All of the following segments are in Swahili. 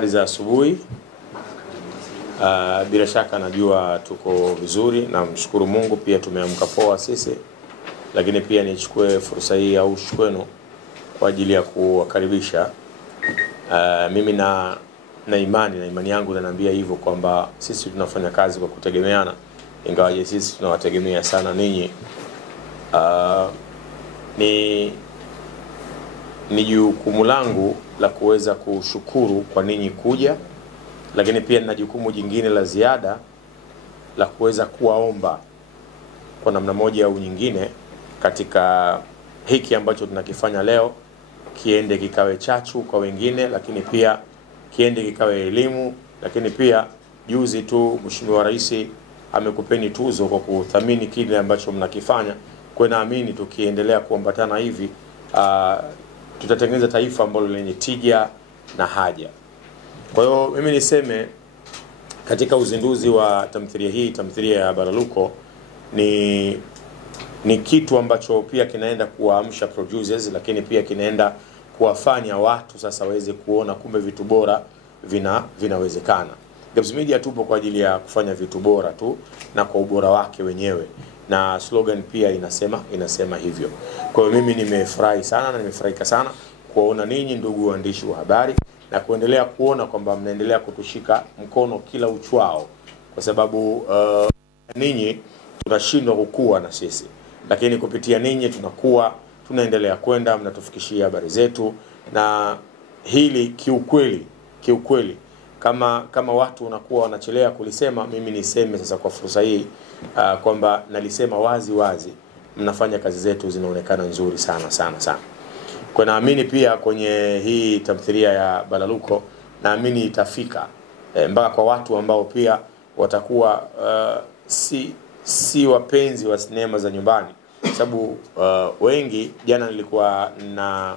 Habari za asubuhi. Bila shaka najua tuko vizuri na mshukuru Mungu, pia tumeamka poa sisi. Lakini pia nichukue fursa hii au shukrani kwa ajili ya kuwakaribisha. Mimi na imani yangu inaniambia hivyo kwamba sisi tunafanya kazi kwa kutegemeana, ingawaje sisi tunawategemea sana ninyi. Ni jukumu langu la kuweza kushukuru kwa ninyi kuja, lakini pia nina jukumu jingine la ziada la kuweza kuwaomba kwa namna moja au nyingine katika hiki ambacho tunakifanya leo, kiende kikawe chachu kwa wengine, lakini pia kiende kikawe elimu. Lakini pia juzi tu Mheshimiwa Rais amekupeni tuzo kwa kuthamini kile ambacho mnakifanya. Kwa naamini tukiendelea kuambatana hivi tutatengeneza taifa ambalo lenye tija na haja. Kwa hiyo mimi niseme katika uzinduzi wa tamthilia hii, tamthilia ya Baraluko, ni kitu ambacho pia kinaenda kuwaamsha producers, lakini pia kinaenda kuwafanya watu sasa waweze kuona kumbe vitu bora vinawezekana. Gabs Media tupo kwa ajili ya kufanya vitu bora tu na kwa ubora wake wenyewe, na slogan pia inasema hivyo. Kwa hiyo mimi nimefurahi sana na nimefurahika sana kuona ninyi ndugu waandishi wa habari na kuendelea kuona kwamba mnaendelea kutushika mkono kila uchwao, kwa sababu ninyi tunashindwa kukua na sisi, lakini kupitia ninyi tunakuwa, tunaendelea kwenda, mnatufikishia habari zetu. Na hili kiukweli kama watu wanakuwa wanachelea kulisema, mimi niseme sasa kwa fursa hii kwamba nalisema wazi, mnafanya kazi zetu zinaonekana nzuri sana. Kwa naamini pia kwenye hii tamthilia ya Baraluko, naamini itafika mpaka kwa watu ambao pia watakuwa si wapenzi wa sinema za nyumbani, sababu wengi, jana nilikuwa na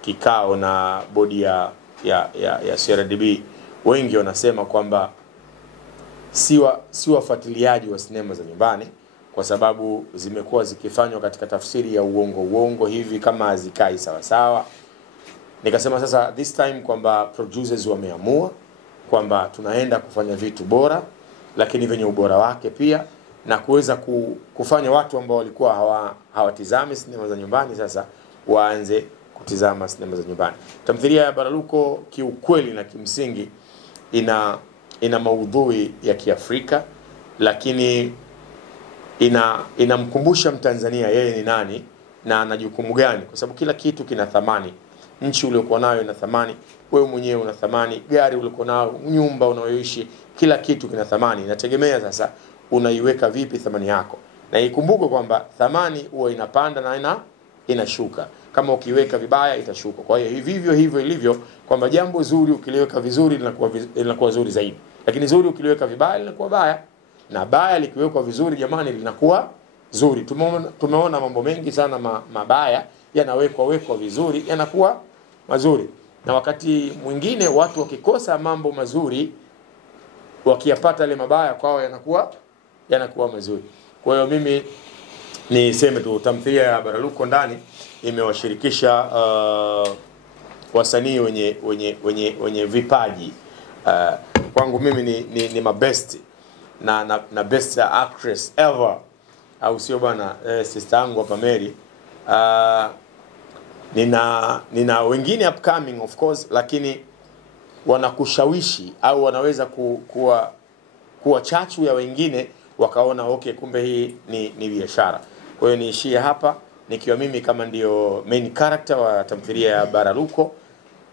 kikao na bodi ya CRDB, wengi wanasema kwamba si wafuatiliaji wa sinema za nyumbani, kwa sababu zimekuwa zikifanywa katika tafsiri ya uongo hivi kama hazikai sawa. Nikasema sasa this time kwamba producers wameamua kwamba tunaenda kufanya vitu bora, lakini venye ubora wake pia, na kuweza kufanya watu ambao walikuwa hawatizami sinema za nyumbani sasa waanze kutizama sinema za nyumbani. Tamthilia ya Baraluko kiukweli na kimsingi ina maudhui ya Kiafrika, lakini inamkumbusha Mtanzania yeye ni nani na ana jukumu gani, kwa sababu kila kitu kina thamani. Nchi uliokuwa nayo ina thamani, wewe mwenyewe una thamani, gari uliokuwa nayo, nyumba unayoishi, kila kitu kina thamani. Inategemea sasa unaiweka vipi thamani yako, na ikumbuke kwamba thamani huwa inapanda na inashuka. Kama ukiweka vibaya itashuka. Kwa hiyo hivyo ilivyo kwamba jambo zuri ukiliweka vizuri linakuwa zuri zaidi, lakini zuri ukiliweka vibaya linakuwa baya, na baya likiwekwa vizuri jamani linakuwa zuri. Tumeona mambo mengi sana mabaya yanawekwa vizuri yanakuwa mazuri, na wakati mwingine watu wakikosa mambo mazuri wakiyapata ile mabaya kwao yanakuwa mazuri. Kwa hiyo mimi niseme tu tamthilia ya Baraluko ndani imewashirikisha wasanii wenye vipaji. Kwangu mimi ni mabest na best actress ever, au sio bana? Sister yangu hapa Mary. Nina wengine upcoming of course, lakini wanakushawishi au wanaweza kuwa chachu ya wengine, wakaona okay, kumbe hii ni biashara. Kwa hiyo niishie hapa nikiwa mimi kama ndio main character wa tamthilia ya Baraluko,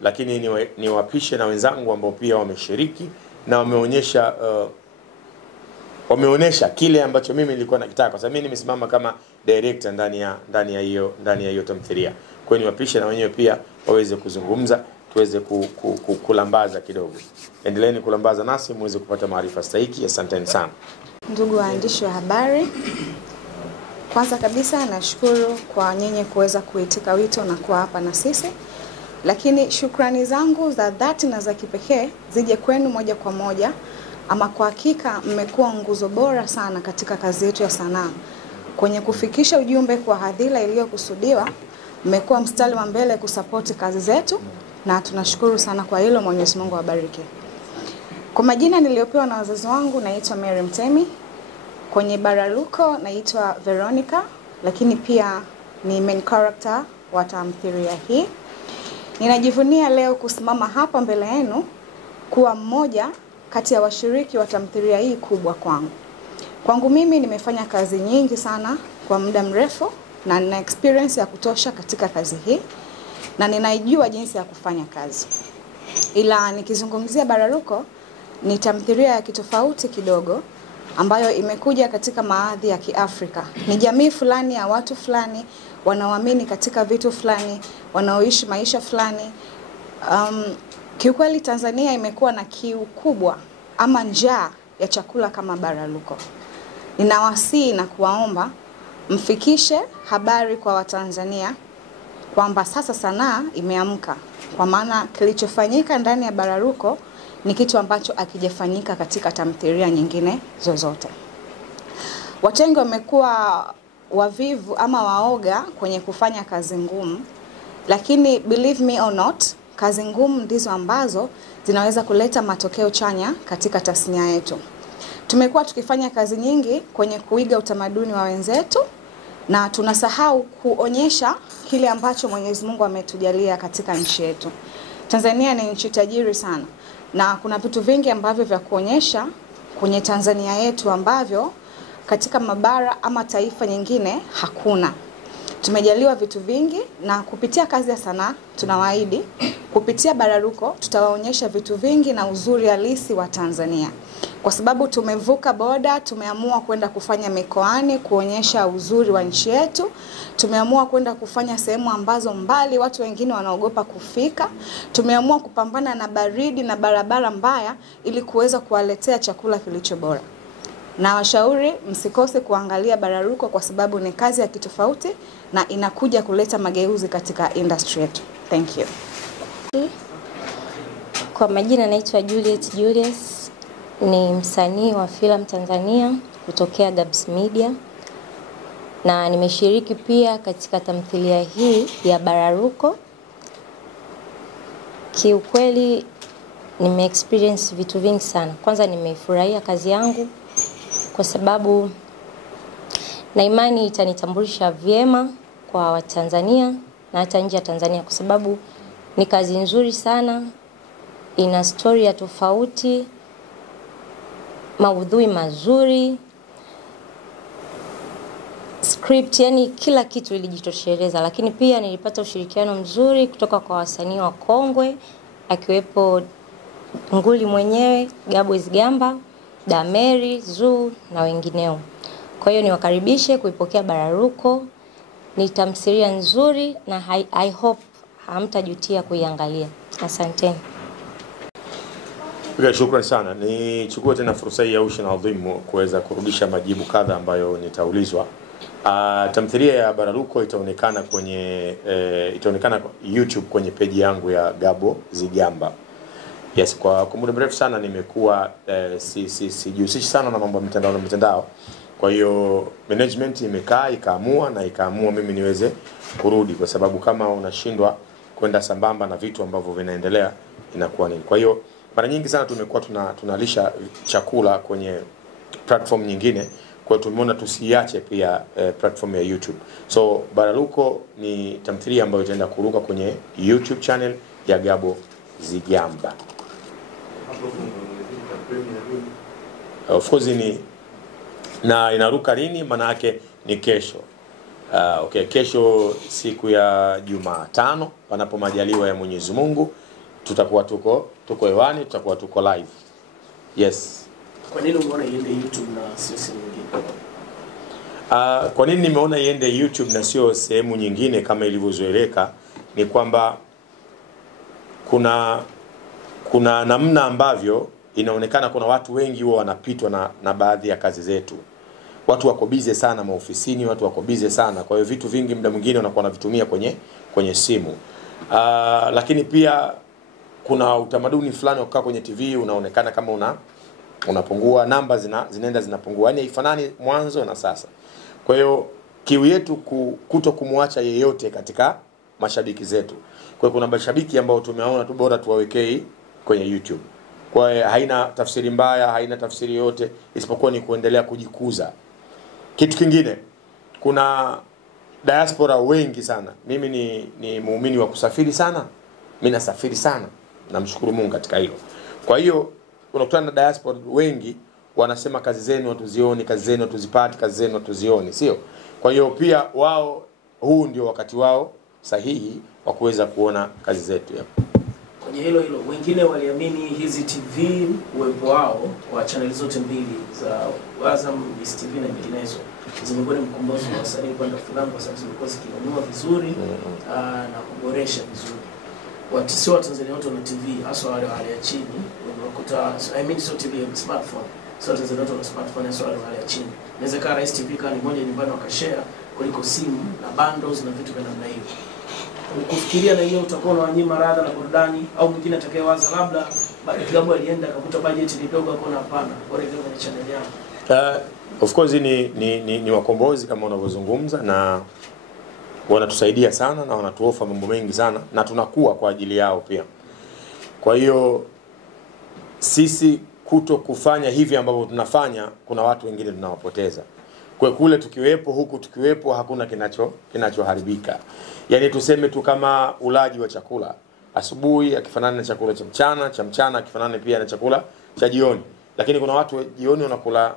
lakini niwapishe na wenzangu ambao pia wameshiriki na wameonyesha kile ambacho mimi nilikuwa nakitaka, kwa sababu mimi nimesimama kama director ndani ya hiyo tamthilia. Kwa hiyo niwapishe na wenyewe pia waweze kuzungumza, tuweze kulambaza kidogo. Endeleeni kulambaza nasi muweze kupata maarifa stahiki. Asanteni sana ndugu waandishi wa habari. Kwanza kabisa nashukuru kwa nyinyi kuweza kuitika wito na kuwa hapa na sisi, lakini shukrani zangu za dhati na za kipekee zije kwenu moja kwa moja. Ama kwa hakika mmekuwa nguzo bora sana katika kazi yetu ya sanaa. Kwenye kufikisha ujumbe kwa hadhira iliyokusudiwa, mmekuwa mstari wa mbele kusapoti kazi zetu, na tunashukuru sana kwa hilo. Mwenyezi Mungu awabariki. Kwa majina niliopewa na wazazi wangu, naitwa Mary Mtemi. Kwenye Baraluko naitwa Veronica, lakini pia ni main character wa tamthilia hii. Ninajivunia leo kusimama hapa mbele yenu kuwa mmoja kati ya washiriki wa tamthilia hii kubwa kwangu. Kwangu mimi nimefanya kazi nyingi sana kwa muda mrefu na nina experience ya kutosha katika kazi hii na ninaijua jinsi ya kufanya kazi. Ila nikizungumzia Baraluko ni tamthilia ya kitofauti kidogo ambayo imekuja katika maadhi ya Kiafrika. Ni jamii fulani ya watu fulani wanaoamini katika vitu fulani, wanaoishi maisha fulani. Kiukweli Tanzania imekuwa na kiu kubwa ama njaa ya chakula kama Baraluko. Ninawasihi na kuwaomba mfikishe habari kwa Watanzania kwamba sasa sanaa imeamka, kwa maana kilichofanyika ndani ya Baraluko ni kitu ambacho hakijafanyika katika tamthilia nyingine zozote. Watu wengi wamekuwa wavivu ama waoga kwenye kufanya kazi ngumu, lakini believe me or not, kazi ngumu ndizo ambazo zinaweza kuleta matokeo chanya katika tasnia yetu. Tumekuwa tukifanya kazi nyingi kwenye kuiga utamaduni wa wenzetu na tunasahau kuonyesha kile ambacho Mwenyezi Mungu ametujalia katika nchi yetu. Tanzania ni nchi tajiri sana na kuna vitu vingi ambavyo vya kuonyesha kwenye Tanzania yetu ambavyo katika mabara ama taifa nyingine hakuna. Tumejaliwa vitu vingi na kupitia kazi ya sanaa tunawaahidi kupitia Baraluko tutawaonyesha vitu vingi na uzuri halisi wa Tanzania. Kwa sababu tumevuka boda, tumeamua kwenda kufanya mikoani kuonyesha uzuri wa nchi yetu. Tumeamua kwenda kufanya sehemu ambazo mbali watu wengine wanaogopa kufika. Tumeamua kupambana na baridi na barabara mbaya ili kuweza kuwaletea chakula kilicho bora. Na washauri msikose kuangalia Baraluko kwa sababu ni kazi ya kitofauti na inakuja kuleta mageuzi katika industry yetu. Thank you. Kwa majina naitwa Juliet Julius, ni msanii wa filamu Tanzania kutokea Gabs Media na nimeshiriki pia katika tamthilia hii ya Baraluko. Kiukweli experience vitu vingi sana. Kwanza nimefurahia kazi yangu kwa sababu na imani itanitambulisha vyema kwa Watanzania na hata nje ya Tanzania kwa sababu ni kazi nzuri sana, ina story ya tofauti, maudhui mazuri, script, yani kila kitu ilijitosheleza. Lakini pia nilipata ushirikiano mzuri kutoka kwa wasanii wa kongwe akiwepo nguli mwenyewe Gabo Zigamba, Dameri, Zuu na wengineo. Kwa hiyo niwakaribishe kuipokea Baraluko. Ni tamthilia nzuri na I hope hamtajutia kuiangalia. Asanteni. Shukrani sana. Nichukue tena fursa hii ya ushi na adhimu kuweza kurudisha majibu kadha ambayo nitaulizwa. Tamthilia ya Baraluko itaonekana kwenye YouTube kwenye page yangu ya Gabo Zigamba. Yes, kwa muda mrefu sana nimekuwa sijihusishi sana na mambo ya mitandao. Kwa hiyo management imekaa ikaamua mimi niweze kurudi kwa sababu kama unashindwa kwenda sambamba na vitu ambavyo vinaendelea inakuwa nini. Kwa hiyo mara nyingi sana tumekuwa tunalisha chakula kwenye platform nyingine, kwa hiyo tumeona tusiache pia platform ya YouTube. So Baraluko ni tamthilia ambayo itaenda kuruka kwenye YouTube channel ya Gabo Zigamba. Of course na inaruka lini? Maana yake ni kesho. Okay, kesho siku ya Jumatano panapo majaliwa ya Mwenyezi Mungu tutakuwa tuko hewani, tutakuwa tuko live. Yes. Kwa nini umeona iende YouTube na sio sehemu nyingine? Kwa nini nimeona iende YouTube na sio sehemu nyingine kama ilivyozoeleka ni kwamba kuna namna ambavyo inaonekana kuna watu wengi wao wanapitwa na baadhi ya kazi zetu. Watu wako busy sana maofisini, watu wako busy sana. Kwa hiyo vitu vingi muda mwingine unakuwa unavitumia kwenye simu. Lakini pia kuna utamaduni fulani wa kukaa kwenye TV unaonekana kama unapungua, namba zinaenda zinapungua. Yaani haifanani mwanzo na sasa. Kwa hiyo kiu yetu kuto kumwacha yeyote katika mashabiki zetu. Kwa hiyo kuna mashabiki ambao tumeona tu bora tuwawekei kwenye YouTube. Kwa hiyo haina tafsiri mbaya, haina tafsiri yote isipokuwa ni kuendelea kujikuza. Kitu kingine, kuna diaspora wengi sana. Mimi ni muumini wa kusafiri sana. Mimi nasafiri sana. Namshukuru Mungu katika hilo. Kwa hiyo unakutana na diaspora wengi wanasema kazi zenu hatuzioni, kazi zenu hatuzipati, kazi zenu hatuzioni, sio? Kwa hiyo pia wao, huu ndio wakati wao sahihi wa kuweza kuona kazi zetu hapo. Kwenye hilo wengine waliamini hizi TV uwepo wao wa channel zote mbili za Azam, TV na nyinginezo zimekuwa ni mkombozi wa wasanii kwenda filamu kwa sababu zilikuwa zikinunua vizuri na kuboresha vizuri. Sio Watanzania wote wana TV, hasa wale wa hali ya chini. Unakuta sio TV ya smartphone. Sio Watanzania wote wana smartphone, hasa wale wa hali ya chini. Inawezekana Rais TV kani moja nyumbani wakashare kuliko simu na bundles na vitu vya namna hiyo. Ukufikiria na hiyo utakuwa na wanyima radha na burudani, au mwingine atakayewaza labda baada kilabu alienda akakuta budget ni ndogo akaona hapana, bora ile kwenye channel yao. Of course ni wakombozi kama unavyozungumza, na wanatusaidia sana na wanatuofa mambo mengi sana, na tunakuwa kwa ajili yao pia. Kwa hiyo sisi kuto kufanya hivi ambavyo tunafanya, kuna watu wengine tunawapoteza. Kwa kule tukiwepo, huku tukiwepo, hakuna kinachoharibika. Yaani tuseme tu kama ulaji wa chakula asubuhi akifanana na chakula cha mchana akifanana pia na chakula cha jioni. Lakini kuna watu jioni wanakula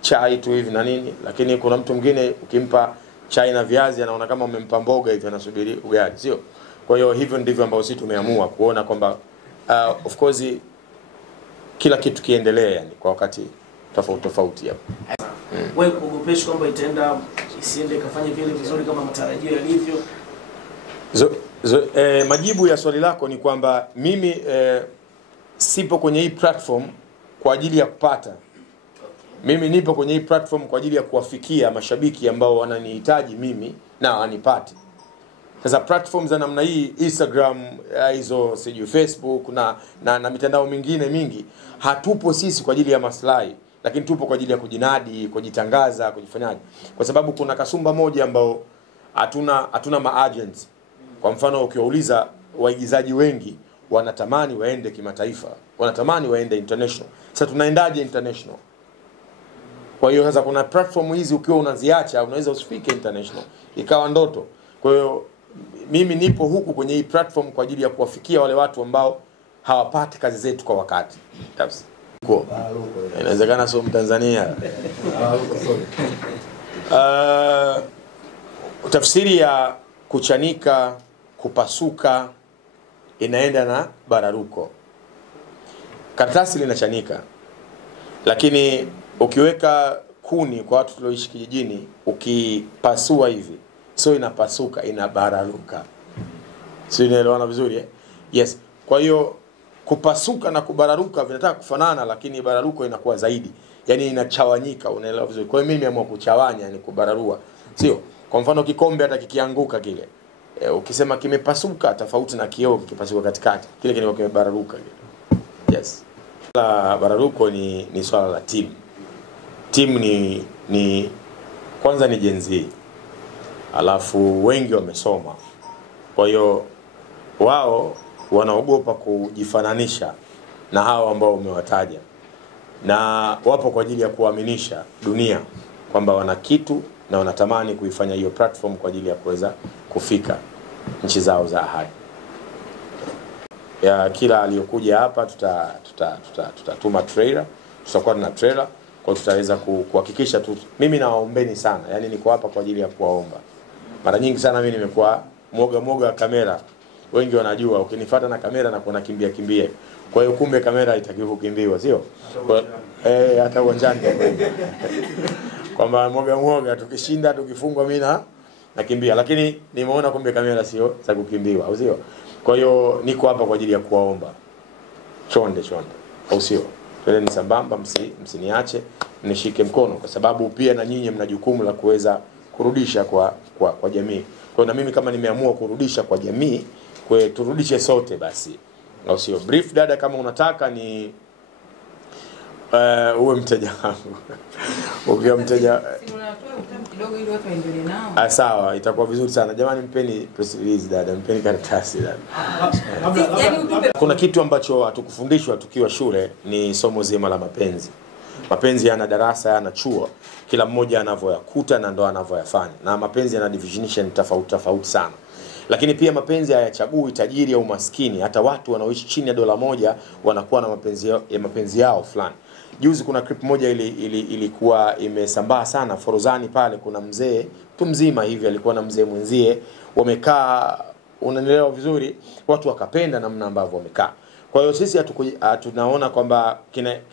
chai tu hivi na nini, lakini kuna mtu mwingine ukimpa chai na viazi anaona kama umempa mboga hivi, anasubiri ugali, sio? Kwa hiyo hivyo ndivyo ambao sisi tumeamua kuona kwamba of course kila kitu kiendelee, yani kwa wakati tofauti hapo. Wewe kuogopesha kwamba itaenda isiende kafanya vile vizuri kama matarajio yalivyo? Majibu ya swali lako ni kwamba mimi sipo kwenye hii platform kwa ajili ya kupata. Mimi nipo kwenye hii platform kwa ajili ya kuwafikia mashabiki ambao wananihitaji mimi na wanipati. Sasa platform za namna hii, Instagram, hizo siju Facebook na mitandao mingine mingi, hatupo sisi kwa ajili ya maslahi, lakini tupo kwa ajili ya kujinadi, kujitangaza, kujifanyaje. Kwa sababu kuna kasumba moja ambao hatuna maagents. Kwa mfano ukiwauliza waigizaji wengi wanatamani waende kimataifa, wanatamani waende international. Sasa tunaendaje international? Kwa hiyo sasa kuna platform hizi ukiwa unaziacha unaweza usifike international, ikawa ndoto. Kwa hiyo mimi nipo huku kwenye hii platform kwa ajili ya kuwafikia wale watu ambao hawapati kazi zetu kwa wakati. Kabisa. Inawezekana sio Mtanzania. Tafsiri ya kuchanika, kupasuka inaenda na bararuko. Karatasi linachanika, lakini ukiweka kuni kwa watu tulioishi kijijini, ukipasua hivi, sio inapasuka, inabararuka. Sio, inaelewana vizuri eh? Yes. Kwa hiyo kupasuka na kubararuka vinataka kufanana, lakini bararuko inakuwa zaidi. Yaani inachawanyika, unaelewa vizuri. Kwa hiyo mimi nimeamua kuchawanya, ni kubararua. Sio? Kwa mfano kikombe hata kikianguka kile, ukisema kimepasuka tofauti na kioo kikipasuka katikati, kile kinakuwa kimebararuka kile. Yes. La bararuko ni swala la team. Team ni kwanza ni Gen Z. Alafu wengi wamesoma. Kwa hiyo wao wanaogopa kujifananisha na hao ambao umewataja. Na wapo kwa ajili ya kuaminisha dunia kwamba wana kitu na wanatamani kuifanya hiyo platform kwa ajili ya kuweza kufika nchi zao za ahadi. Ya kila aliyokuja hapa tutatuma trailer, tutakuwa na trailer kwa tutaweza kuhakikisha tu. Mimi nawaombeni sana, yani niko hapa kwa ajili ya kuwaomba. Mara nyingi sana mimi nimekuwa mwoga wa kamera. Wengi wanajua ukinifuata na kamera na kuna kimbia. Kwa hiyo kumbe kamera haitakiwi kukimbiwa, sio? Hata uwanjani kwamba mwoga tukishinda tukifungwa mimi nakimbia, lakini nimeona kumbe kamera sio za kukimbiwa, au sio? Kwa hiyo niko hapa kwa ajili ya kuwaomba. Chonde, au sio? Twendeni sambamba, msiniache, mnishike mkono kwa sababu pia na nyinyi mna jukumu la kuweza kurudisha kwa jamii. Kwa na mimi kama nimeamua kurudisha kwa jamii, kwa turudishe sote basi. Au sio? Brief dada, kama unataka ni uwe mteja wangu. Ukiwa mteja kidogo ili watu waendelee nao. Sawa, itakuwa vizuri sana. Jamani, mpeni press release dada, mpeni karatasi dada. Kuna kitu ambacho hatukufundishwa tukiwa shule, ni somo zima la mapenzi. Mapenzi yana darasa, yana chuo, kila mmoja anavyoyakuta na ndo anavyoyafanya. Na mapenzi yana definition tofauti sana. Lakini pia mapenzi hayachagui tajiri au maskini. Hata watu wanaoishi chini ya $1 wanakuwa na mapenzi yao fulani. Juzi kuna clip moja ilikuwa imesambaa sana Forozani pale, kuna mzee tu mzima hivi alikuwa na mzee mwenzie, wamekaa, unanielewa vizuri, watu wakapenda namna ambavyo wamekaa. Kwa hiyo sisi tunaona kwamba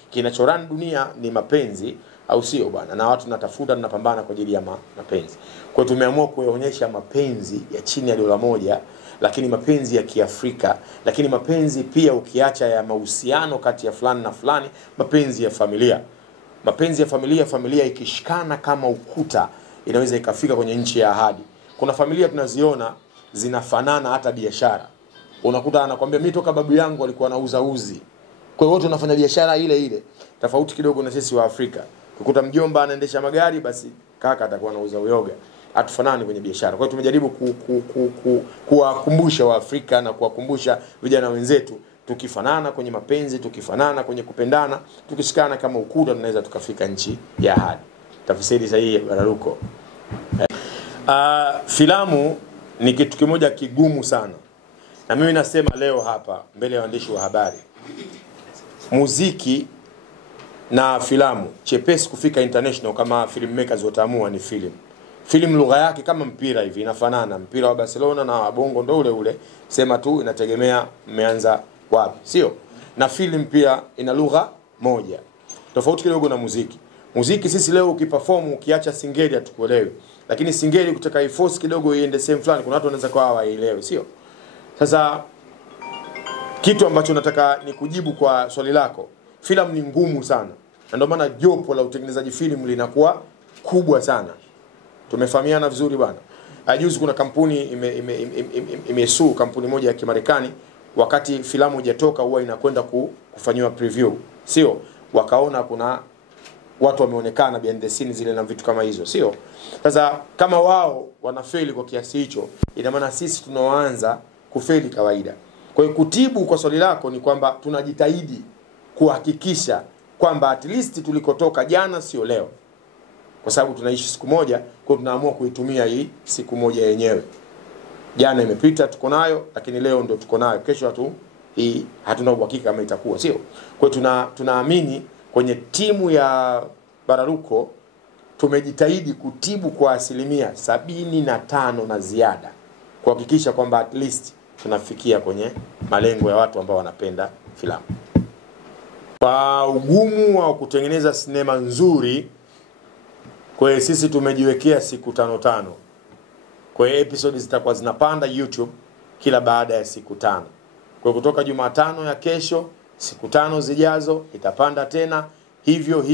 kinachorani dunia ni mapenzi, au sio bwana? Na watu tunatafuta, tunapambana kwa ajili ya mapenzi. Kwa hiyo tumeamua kuonyesha mapenzi ya chini ya $1, lakini mapenzi ya Kiafrika, lakini mapenzi pia ukiacha ya mahusiano kati ya fulani na fulani, mapenzi ya familia. Mapenzi ya familia ikishikana kama ukuta, inaweza ikafika kwenye nchi ya ahadi. Kuna familia tunaziona zinafanana hata biashara. Unakuta anakuambia mimi toka babu yangu alikuwa anauza uzi. Kwa hiyo wote tunafanya biashara ile ile. Tofauti kidogo na sisi wa Afrika. Ukikuta mjomba anaendesha magari, basi kaka atakuwa anauza uyoga. Hatufanani kwenye biashara. Kwa hiyo tumejaribu kuwakumbusha Waafrika na kuwakumbusha vijana wenzetu, tukifanana kwenye mapenzi, tukifanana kwenye kupendana, tukishikana kama ukuta, tunaweza tukafika nchi ya ahadi. Tafsiri sahihi Bararuko. Filamu ni kitu kimoja kigumu sana. Na mimi nasema leo hapa mbele ya waandishi wa habari, muziki na filamu chepesi kufika international kama filmmakers wataamua ni film. Film lugha yake kama mpira hivi, inafanana. Mpira wa Barcelona na wa Bongo ndo ule, sema tu inategemea mmeanza wapi, sio? Na film pia ina lugha moja. Tofauti kidogo na muziki. Muziki sisi leo ukiperform, ukiacha singeli hatukuelewi. Lakini singeli ukitaka iforce kidogo iende same fulani, kuna watu wanaweza kwa hawaelewi, sio? Sasa kitu ambacho nataka ni kujibu kwa swali lako, filamu ni ngumu sana. Na ndio maana jopo la utengenezaji filamu linakuwa kubwa sana. Tumefahamiana vizuri bwana. Juzi kuna kampuni imesuu kampuni moja ya Kimarekani, wakati filamu haijatoka huwa inakwenda kufanywa preview, sio? Wakaona kuna watu wameonekana behind the scenes zile na vitu kama hizo, sio? Sasa kama wao wanafeli kwa kiasi hicho, ina maana sisi tunaoanza kufeli kawaida. Kwa hiyo kutibu kwa swali lako ni kwamba tunajitahidi kuhakikisha kwamba at least tulikotoka jana sio leo. Kwa sababu tunaishi siku moja, kwa hiyo tunaamua kuitumia hii siku moja yenyewe. Jana imepita tuko nayo, lakini leo ndio tuko nayo. Kesho hatuna uhakika kama itakuwa, sio? Kwa hiyo tunaamini kwenye timu ya Bararuko tumejitahidi kutibu kwa 75% na ziada, kuhakikisha kwamba at least tunafikia kwenye malengo ya watu ambao wanapenda filamu. Kwa ugumu wa kutengeneza sinema nzuri, kwa hiyo sisi tumejiwekea siku 5. Kwa hiyo episodes zitakuwa zinapanda YouTube kila baada ya siku 5. Kwa kutoka Jumatano ya kesho, siku 5 zijazo itapanda tena hivyo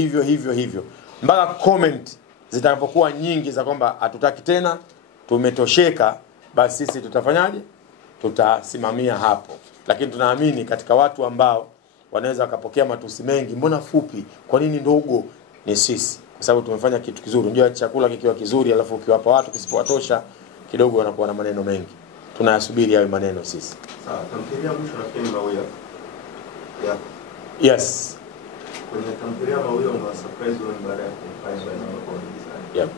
mpaka comment zitakapokuwa nyingi za kwamba hatutaki tena, tumetosheka, basi sisi tutafanyaje? Tutasimamia hapo. Lakini tunaamini katika watu ambao wanaweza wakapokea matusi mengi, mbona fupi, kwa nini ndogo, ni sisi. Kwa sababu tumefanya kitu kizuri. Unajua chakula kikiwa kizuri alafu ukiwapa watu kisipowatosha kidogo wanakuwa na maneno mengi. Tunayasubiri hayo maneno sisi. Sawa, tamthilia mwisho na film Mawio. Yeah. Yes. Kwenye tamthilia Mawio una surprise one baada ya kufanya na kwa design. Yep.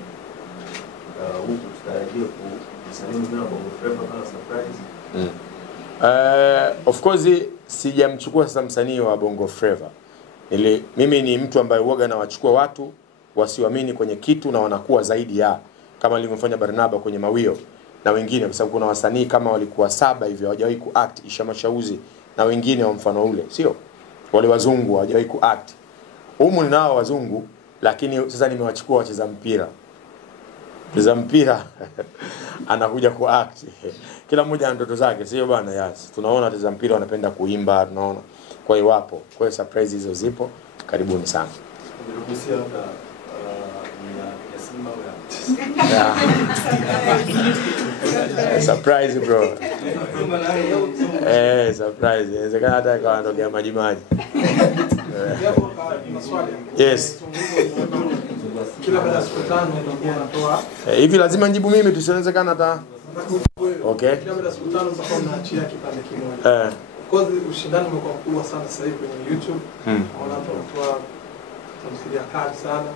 Huku tutarajia kusanimu bila Bongo Flava kama surprise. Of course sijamchukua sasa msanii wa Bongo Flava. Mimi ni mtu ambaye huaga na wachukua watu wasioamini kwenye kitu na wanakuwa zaidi ya, kama nilivyofanya Barnaba kwenye Mawio na wengine, kwa sababu kuna wasanii kama walikuwa 7 hivi hawajawahi kuact, Isha Mashauzi na wengine wa mfano ule, sio? Wale wazungu hawajawahi kuact. Humu ninao wazungu, lakini sasa nimewachukua wacheza mpira. Mcheza mpira anakuja kuact. Kila mmoja ana ndoto zake, sio bwana? Yes. Tunaona wacheza mpira wanapenda kuimba, tunaona. Kwa hiyo wapo. Kwa hiyo surprise hizo zipo. Karibuni sana. Niligusia hata ya Simba ya. Surprise bro. Surprise. Inawezekana hata kwa ndio maji. Yes. kila baada ya siku 5 ndio unatoa hivi lazima nijibu mimi tusiwezekana hata okay. Kila baada ya siku 5 mpaka unaachia kipande kimoja. Because ushindani umekuwa mkubwa sana sasa hivi kwenye YouTube. Naona watu wanatoa tamthilia kali sana.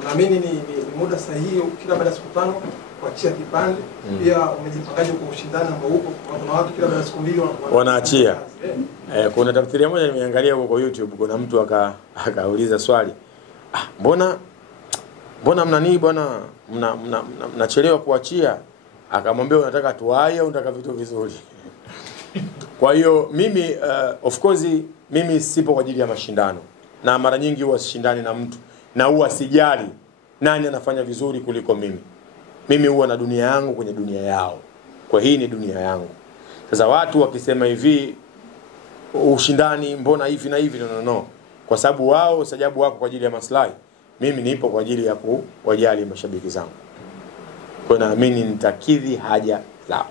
Unaamini ni muda sahihi kila baada ya siku 5 kuachia kipande? Pia umejipangaje kwa ushindani ambao uko kuna watu kila baada ya siku 2 wanaachia? Kuna tamthilia moja nimeangalia huko kwa YouTube, kuna mtu akauliza swali, mbona mnanii bwana mnachelewa kuachia? Akamwambia unataka tuaye au unataka vitu vizuri? Kwa hiyo mimi of course mimi sipo kwa ajili ya mashindano, na mara nyingi huwa sishindani na mtu, na huwa sijali nani anafanya vizuri kuliko mimi. Mimi huwa na dunia yangu kwenye dunia yao, kwa hii ni dunia yangu. Sasa watu wakisema hivi ushindani mbona hivi na hivi, no, kwa sababu wao sababu wako kwa ajili ya maslahi, mimi nipo kwa ajili ya kuwajali mashabiki zangu. Kwa naamini nitakidhi haja zao.